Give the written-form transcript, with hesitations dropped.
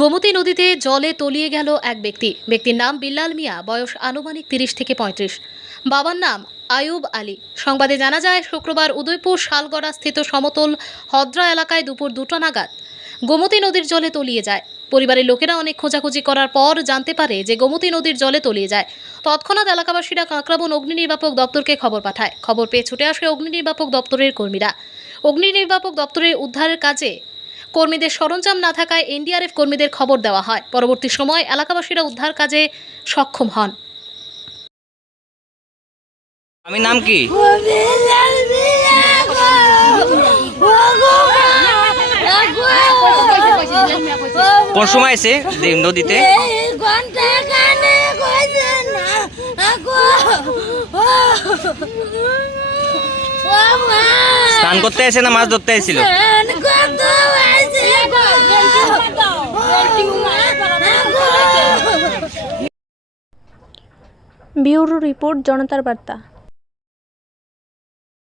গোমতী নদীতে জলে তলিয়ে গেল এক ব্যক্তির নাম বিল্লাল মিয়া, বয়স আনুমানিক 30 থেকে 35। বাবার নাম আয়ুব আলী। সংবাদে জানা যায়, শুক্রবার উদয়পুর শালগড়া স্থিত সমতল হদ্রা এলাকায় দুপুর 2টা নাগাদ গোমতী নদীর জলে তলিয়ে যায়। পরিবারের লোকেরা অনেক খোঁজাখুঁজি করার পর জানতে পারে যে গোমতী নদীর জলে তলিয়ে যায়। তৎক্ষণাৎ এলাকাবাসীরা কাঁকড়াবন অগ্নি নির্বাপক দপ্তরকে খবর পাঠায়। খবর পেয়ে ছুটে আসে অগ্নি নির্বাপক দপ্তরের কর্মীরা। অগ্নি নির্বাপক দপ্তরের উদ্ধারের কাজে কর্মীদের সরঞ্জাম না থাকায় এনডিআরএফ কর্মীদের খবর দেওয়া হয়। পরবর্তী সময় এলাকাবাসীরা উদ্ধার কাজে সক্ষম হন। আমি নাম কি? কোন সময় এসে নদীতে? স্নান করতে এসে না মাছ ধরতে এসেছিল? ব্যুরো রিপোর্ট, জনতার বার্তা।